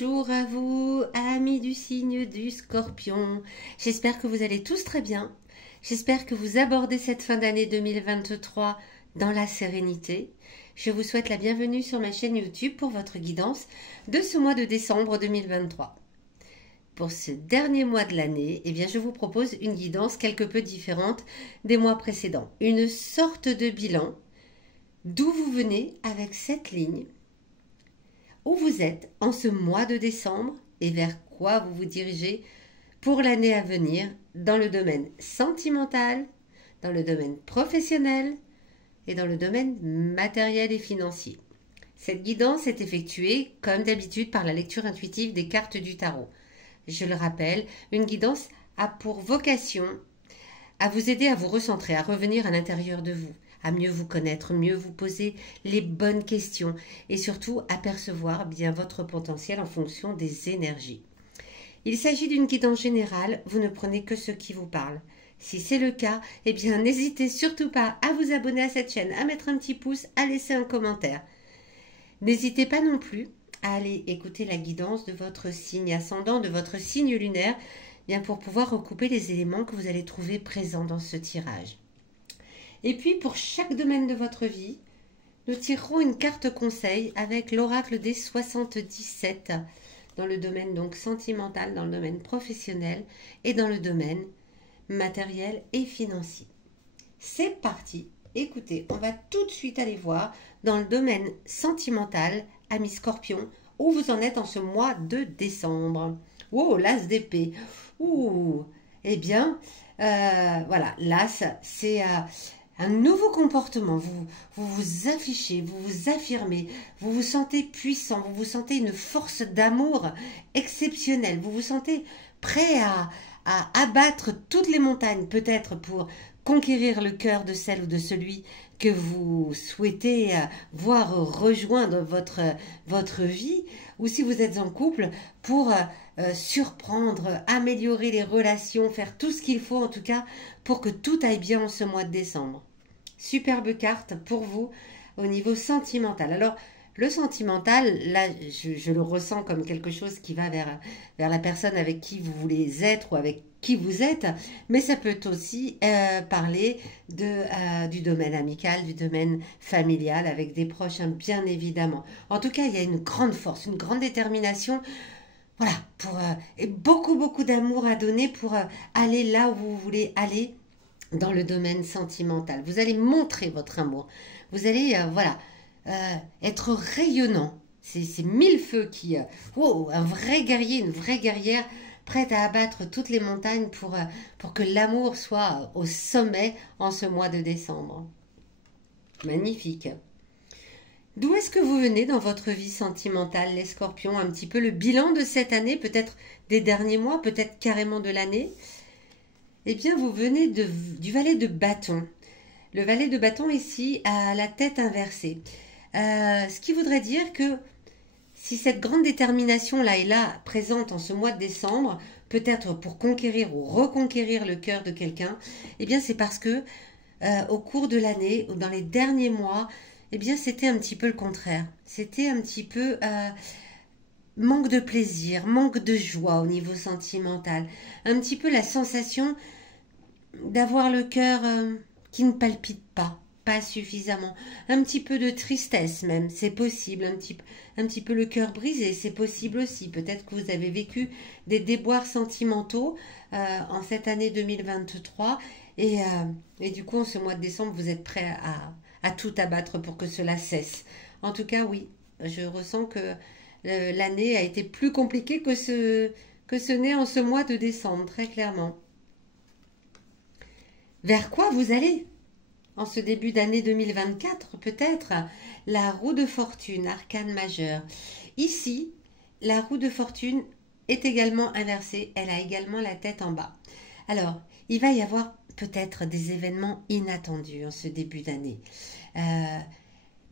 Bonjour à vous, amis du signe du Scorpion. J'espère que vous allez tous très bien. J'espère que vous abordez cette fin d'année 2023 dans la sérénité. Je vous souhaite la bienvenue sur ma chaîne YouTube pour votre guidance de ce mois de décembre 2023. Pour ce dernier mois de l'année, je vous propose une guidance quelque peu différente des mois précédents. Une sorte de bilan d'où vous venez avec cette ligne, où vous êtes en ce mois de décembre et vers quoi vous vous dirigez pour l'année à venir dans le domaine sentimental, dans le domaine professionnel et dans le domaine matériel et financier. Cette guidance est effectuée comme d'habitude par la lecture intuitive des cartes du tarot. Je le rappelle, une guidance a pour vocation à vous aider à vous recentrer, à revenir à l'intérieur de vous, à mieux vous connaître, mieux vous poser les bonnes questions et surtout apercevoir bien votre potentiel en fonction des énergies. Il s'agit d'une guidance générale, vous ne prenez que ce qui vous parle. Si c'est le cas, n'hésitez surtout pas à vous abonner à cette chaîne, à mettre un petit pouce, à laisser un commentaire. N'hésitez pas non plus à aller écouter la guidance de votre signe ascendant, de votre signe lunaire, pour pouvoir recouper les éléments que vous allez trouver présents dans ce tirage. Et puis, pour chaque domaine de votre vie, nous tirerons une carte conseil avec l'oracle des 77 dans le domaine donc sentimental, dans le domaine professionnel et dans le domaine matériel et financier. C'est parti. Écoutez, on va tout de suite aller voir dans le domaine sentimental, amis Scorpion, où vous en êtes en ce mois de décembre. Oh, l'as d'épée. Ouh, voilà, l'as, c'est un nouveau comportement. Vous affichez, vous vous affirmez, vous vous sentez puissant, vous vous sentez une force d'amour exceptionnelle, vous vous sentez prêt à abattre toutes les montagnes, peut-être pour conquérir le cœur de celle ou de celui que vous souhaitez voir rejoindre votre vie, ou si vous êtes en couple, pour surprendre, améliorer les relations, faire tout ce qu'il faut en tout cas pour que tout aille bien en ce mois de décembre. Superbe carte pour vous au niveau sentimental. Alors, le sentimental, là, je le ressens comme quelque chose qui va vers la personne avec qui vous voulez être ou avec qui vous êtes, mais ça peut aussi parler du domaine amical, du domaine familial, avec des proches, bien évidemment. En tout cas, il y a une grande force, une grande détermination, voilà, et beaucoup d'amour à donner pour aller là où vous voulez aller dans le domaine sentimental. Vous allez montrer votre amour, vous allez, être rayonnant. C'est mille feux qui... un vrai guerrier, une vraie guerrière prête à abattre toutes les montagnes pour que l'amour soit au sommet en ce mois de décembre. Magnifique. D'où est-ce que vous venez dans votre vie sentimentale, les Scorpions? Un petit peu le bilan de cette année, peut-être des derniers mois, peut-être carrément de l'année. Vous venez du valet de bâton. Le valet de bâton ici a la tête inversée. Ce qui voudrait dire que si cette grande détermination-là est là, présente en ce mois de décembre, peut-être pour conquérir ou reconquérir le cœur de quelqu'un, c'est parce que au cours de l'année ou dans les derniers mois, c'était un petit peu le contraire. C'était un petit peu manque de plaisir, manque de joie au niveau sentimental. Un petit peu la sensation d'avoir le cœur qui ne palpite pas suffisamment. Un petit peu de tristesse même, c'est possible. Un petit peu le cœur brisé, c'est possible aussi. Peut-être que vous avez vécu des déboires sentimentaux en cette année 2023 et du coup en ce mois de décembre vous êtes prêt à tout abattre pour que cela cesse. En tout cas oui, je ressens que l'année a été plus compliquée que ce n'est en ce mois de décembre, très clairement. Vers quoi vous allez en ce début d'année 2024, peut-être? La roue de fortune, arcane majeur. Ici, la roue de fortune est également inversée. Elle a également la tête en bas. Alors, il va y avoir peut-être des événements inattendus en ce début d'année.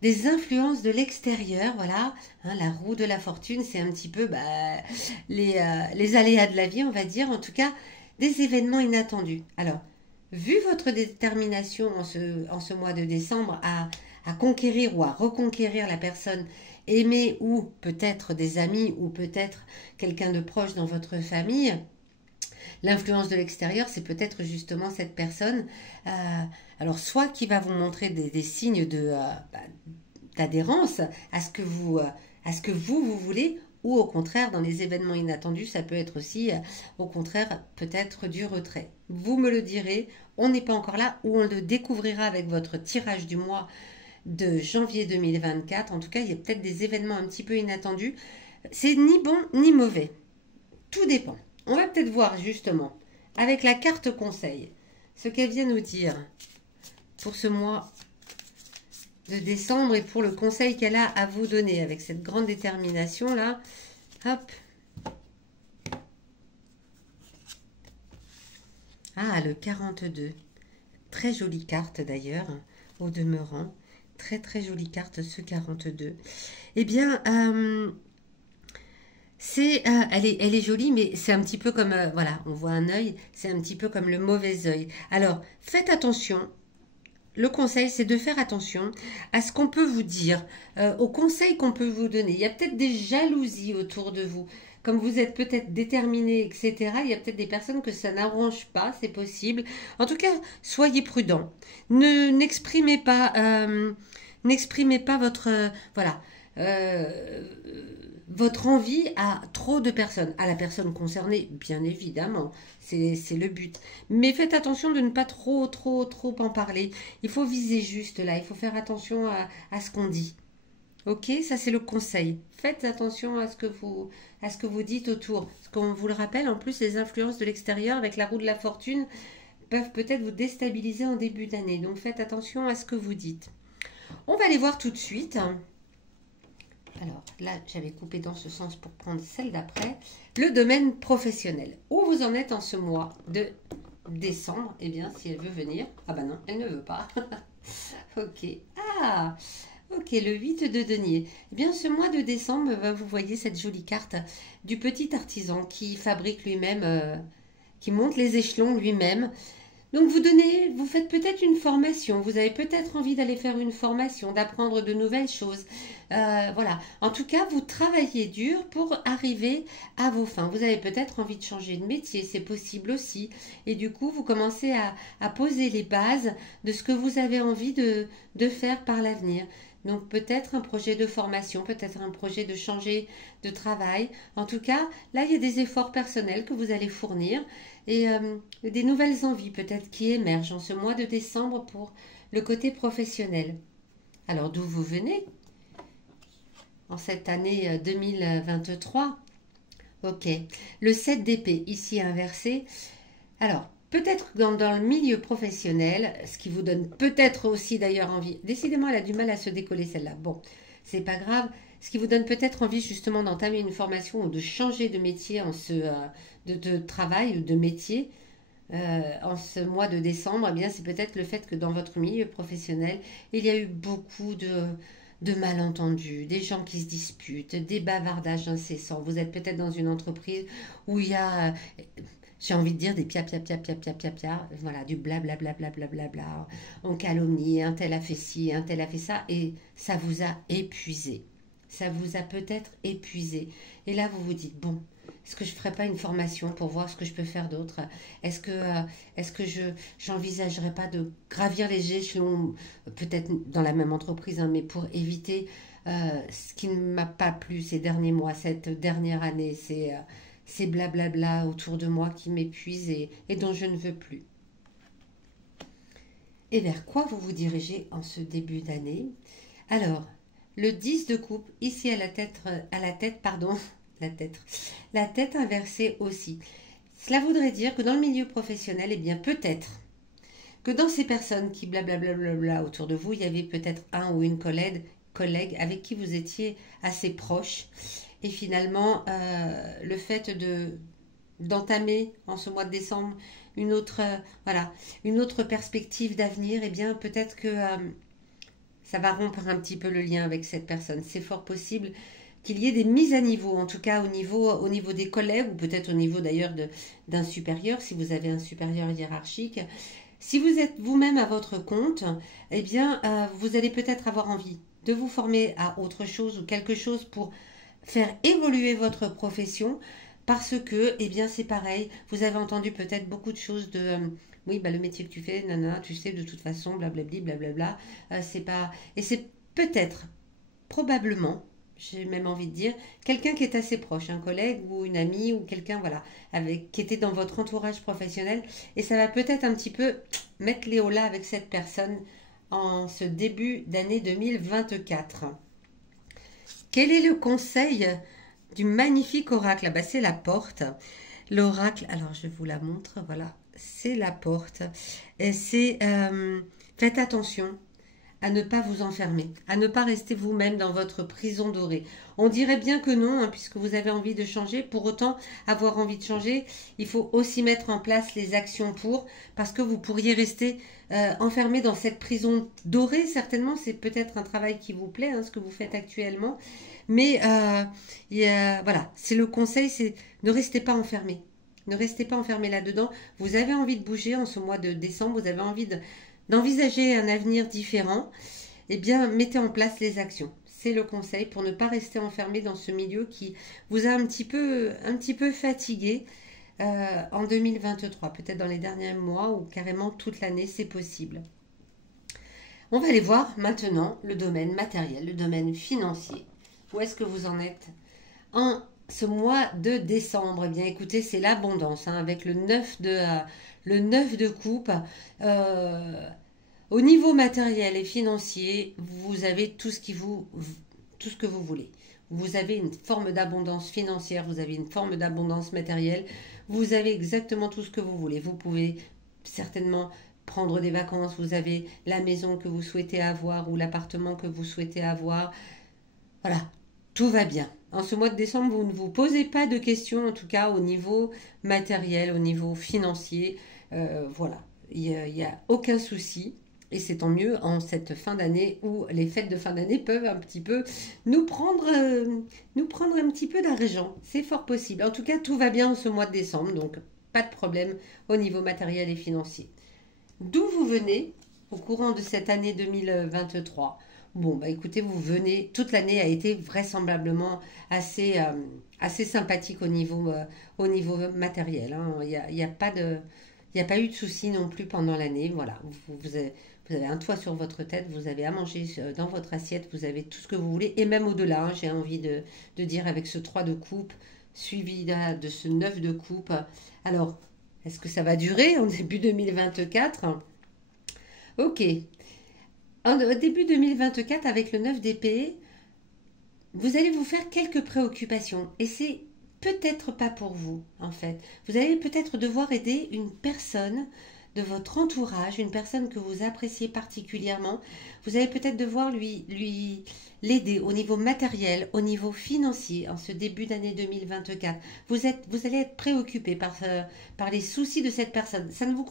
Des influences de l'extérieur, voilà. La roue de la fortune, c'est un petit peu les aléas de la vie, on va dire. En tout cas, des événements inattendus. Alors, vu votre détermination en ce mois de décembre à conquérir ou à reconquérir la personne aimer ou peut-être des amis ou peut-être quelqu'un de proche dans votre famille. L'influence de l'extérieur, c'est peut-être justement cette personne, alors soit qui va vous montrer des signes d'adhérence à ce que vous voulez, ou au contraire, dans les événements inattendus, ça peut être aussi, au contraire, peut-être du retrait. Vous me le direz, on n'est pas encore là, ou on le découvrira avec votre tirage du mois de janvier 2024. En tout cas, il y a peut-être des événements un petit peu inattendus. C'est ni bon ni mauvais. Tout dépend. On va peut-être voir justement, avec la carte conseil, ce qu'elle vient nous dire pour ce mois de décembre et pour le conseil qu'elle a à vous donner avec cette grande détermination là. Hop. Ah, le 42. Très jolie carte d'ailleurs, au demeurant. Très très jolie carte ce 42. Eh bien, elle est jolie, mais c'est un petit peu comme, voilà, on voit un œil, c'est un petit peu comme le mauvais œil. Alors, faites attention. Le conseil, c'est de faire attention à ce qu'on peut vous dire, aux conseils qu'on peut vous donner. Il y a peut-être des jalousies autour de vous. Comme vous êtes peut-être déterminé, etc., il y a peut-être des personnes que ça n'arrange pas, c'est possible. En tout cas, soyez prudents. N'exprimez pas votre, voilà, votre envie à trop de personnes. À la personne concernée, bien évidemment. C'est le but. Mais faites attention de ne pas trop en parler. Il faut viser juste là. Il faut faire attention à ce qu'on dit. Ok, ça c'est le conseil. Faites attention à ce que vous dites autour. Parce qu'on vous le rappelle, en plus, les influences de l'extérieur avec la roue de la fortune peuvent peut-être vous déstabiliser en début d'année. Donc faites attention à ce que vous dites. On va aller voir tout de suite. Alors là, j'avais coupé dans ce sens pour prendre celle d'après. Le domaine professionnel. Où vous en êtes en ce mois de décembre? Eh bien, si elle veut venir. Ah bah non, elle ne veut pas. Ok. Ah, ok, le 8 de denier. Eh bien, ce mois de décembre, vous voyez cette jolie carte du petit artisan qui fabrique lui-même, qui monte les échelons lui-même. Donc vous faites peut-être une formation, vous avez peut-être envie d'aller faire une formation, d'apprendre de nouvelles choses. Voilà. En tout cas, vous travaillez dur pour arriver à vos fins. Vous avez peut-être envie de changer de métier, c'est possible aussi. Et du coup, vous commencez à poser les bases de ce que vous avez envie de faire par l'avenir. Donc peut-être un projet de formation, peut-être un projet de changer de travail. En tout cas, là, il y a des efforts personnels que vous allez fournir et des nouvelles envies peut-être qui émergent en ce mois de décembre pour le côté professionnel. Alors d'où vous venez en cette année 2023? Ok, le 7 d'épée ici inversé. Alors, peut-être dans le milieu professionnel, ce qui vous donne peut-être aussi d'ailleurs envie. Décidément, elle a du mal à se décoller celle-là. Bon, c'est pas grave. Ce qui vous donne peut-être envie justement d'entamer une formation ou de changer de métier de travail ou de métier en ce mois de décembre, eh bien c'est peut-être le fait que dans votre milieu professionnel, il y a eu beaucoup de malentendus, des gens qui se disputent, des bavardages incessants. Vous êtes peut-être dans une entreprise où il y a j'ai envie de dire des pia, voilà, du blablabla, on calomnie, un tel a fait ci, un tel a fait ça, et ça vous a épuisé. Ça vous a peut-être épuisé. Et là, vous vous dites, bon, est-ce que je ne ferais pas une formation pour voir ce que je peux faire d'autre? Est-ce que j'envisagerais pas de gravir les échelons, peut-être dans la même entreprise, hein, mais pour éviter ce qui ne m'a pas plu ces derniers mois, cette dernière année, c'est blablabla autour de moi qui m'épuise et dont je ne veux plus. Et vers quoi vous vous dirigez en ce début d'année? Alors, le 10 de coupe, ici à la tête, pardon, la tête inversée aussi. Cela voudrait dire que dans le milieu professionnel, eh bien peut-être que dans ces personnes qui blablabla autour de vous, il y avait peut-être un ou une collègue avec qui vous étiez assez proche. Et finalement, le fait d'entamer en ce mois de décembre une autre perspective d'avenir, eh bien peut-être que ça va rompre un petit peu le lien avec cette personne. C'est fort possible qu'il y ait des mises à niveau, en tout cas au niveau des collègues, ou peut-être au niveau d'ailleurs d'un supérieur, si vous avez un supérieur hiérarchique. Si vous êtes vous-même à votre compte, eh bien, vous allez peut-être avoir envie de vous former à autre chose ou quelque chose pour faire évoluer votre profession parce que, eh bien, c'est pareil, vous avez entendu peut-être beaucoup de choses de oui, bah, le métier que tu fais, nana, tu sais, de toute façon, blablabli, blablabla, c'est pas. Et c'est peut-être, probablement, j'ai même envie de dire, quelqu'un qui est assez proche, un collègue ou une amie ou quelqu'un, voilà, qui était dans votre entourage professionnel. Et ça va peut-être un petit peu mettre les hauts là avec cette personne en ce début d'année 2024. Quel est le conseil du magnifique oracle? Ah bah, c'est la porte. L'oracle, alors je vous la montre, voilà, c'est la porte. Et c'est, faites attention à ne pas vous enfermer, à ne pas rester vous-même dans votre prison dorée. On dirait bien que non, hein, puisque vous avez envie de changer. Pour autant, avoir envie de changer, il faut aussi mettre en place les actions pour, parce que vous pourriez rester enfermé dans cette prison dorée. Certainement, c'est peut-être un travail qui vous plaît, hein, ce que vous faites actuellement. Mais voilà, c'est le conseil, c'est ne restez pas enfermé. Ne restez pas enfermé là-dedans. Vous avez envie de bouger en ce mois de décembre, vous avez envie d'envisager un avenir différent, eh bien, mettez en place les actions. C'est le conseil pour ne pas rester enfermé dans ce milieu qui vous a un petit peu fatigué en 2023, peut-être dans les derniers mois ou carrément toute l'année, c'est possible. On va aller voir maintenant le domaine matériel, le domaine financier. Où est-ce que vous en êtes en ce mois de décembre? Eh bien, écoutez, c'est l'abondance, hein, avec le 9 de coupe. Au niveau matériel et financier, vous avez tout ce que vous voulez. Vous avez une forme d'abondance financière, vous avez une forme d'abondance matérielle, vous avez exactement tout ce que vous voulez. Vous pouvez certainement prendre des vacances, vous avez la maison que vous souhaitez avoir ou l'appartement que vous souhaitez avoir. Voilà, tout va bien. En ce mois de décembre, vous ne vous posez pas de questions, en tout cas au niveau matériel, au niveau financier. Voilà, il n'y a aucun souci. Et c'est tant mieux en cette fin d'année où les fêtes de fin d'année peuvent un petit peu nous prendre un petit peu d'argent. C'est fort possible. En tout cas, tout va bien en ce mois de décembre, donc pas de problème au niveau matériel et financier. D'où vous venez au courant de cette année 2023? Bon, bah écoutez, vous venez, toute l'année a été vraisemblablement assez sympathique au niveau matériel, hein. Il y a pas de, il n'y a pas eu de soucis non plus pendant l'année. Voilà, vous avez un toit sur votre tête, vous avez à manger dans votre assiette, vous avez tout ce que vous voulez, et même au-delà, hein, j'ai envie de dire avec ce 3 de coupe, suivi de ce 9 de coupe. Alors, est-ce que ça va durer en début 2024? Ok. Au début 2024, avec le 9 d'épée, vous allez vous faire quelques préoccupations. Et c'est peut-être pas pour vous, en fait. Vous allez peut-être devoir aider une personne de votre entourage, une personne que vous appréciez particulièrement. Vous allez peut-être devoir l'aider au niveau matériel, au niveau financier, en ce début d'année 2024. Vous allez être préoccupé par les soucis de cette personne. Ça ne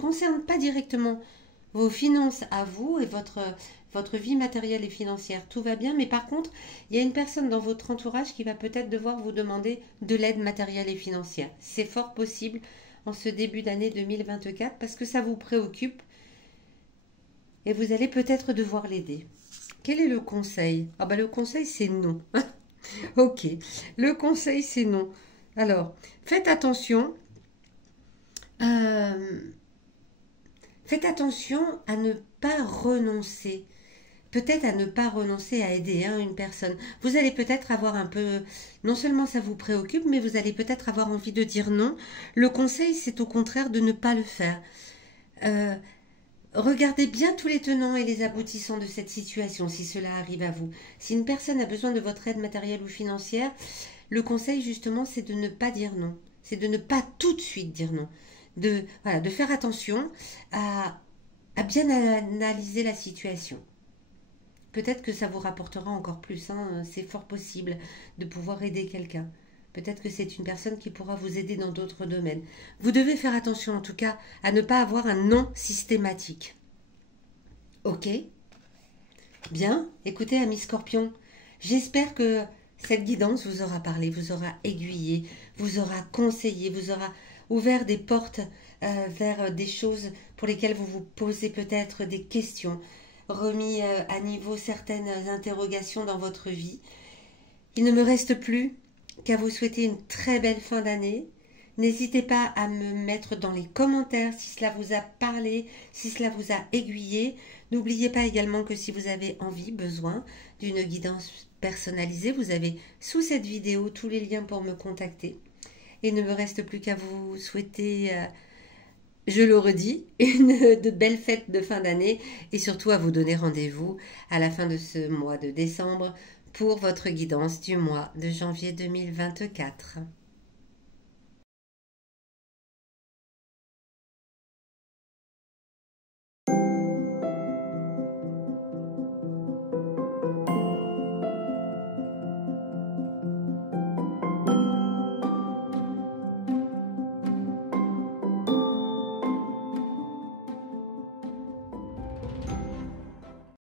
concerne pas directement vos finances à vous et votre vie matérielle et financière. Tout va bien, mais par contre, il y a une personne dans votre entourage qui va peut-être devoir vous demander de l'aide matérielle et financière. C'est fort possible en ce début d'année 2024 parce que ça vous préoccupe et vous allez peut-être devoir l'aider. Quel est le conseil? Ah bah le conseil c'est non. Ok, le conseil c'est non. Alors, faites attention. Faites attention à ne pas renoncer. Peut-être à ne pas renoncer à aider une personne. Vous allez peut-être avoir un peu, non seulement ça vous préoccupe, mais vous allez peut-être avoir envie de dire non. Le conseil, c'est au contraire de ne pas le faire. Regardez bien tous les tenants et les aboutissants de cette situation, si cela arrive à vous. Si une personne a besoin de votre aide matérielle ou financière, le conseil, justement, c'est de ne pas dire non. C'est de ne pas tout de suite dire non. De faire attention à bien analyser la situation. Peut-être que ça vous rapportera encore plus, hein, c'est fort possible de pouvoir aider quelqu'un. Peut-être que c'est une personne qui pourra vous aider dans d'autres domaines. Vous devez faire attention en tout cas à ne pas avoir un non systématique. Ok? Bien, écoutez amis Scorpion, j'espère que cette guidance vous aura parlé, vous aura aiguillé, vous aura conseillé, vous aura ouvert des portes vers des choses pour lesquelles vous vous posez peut-être des questions. remis à niveau certaines interrogations dans votre vie. Il ne me reste plus qu'à vous souhaiter une très belle fin d'année. N'hésitez pas à me mettre dans les commentaires si cela vous a parlé, si cela vous a aiguillé. N'oubliez pas également que si vous avez envie, besoin d'une guidance personnalisée, vous avez sous cette vidéo tous les liens pour me contacter. Et il ne me reste plus qu'à vous souhaiter, je le redis, de belles fêtes de fin d'année et surtout à vous donner rendez-vous à la fin de ce mois de décembre pour votre guidance du mois de janvier 2024.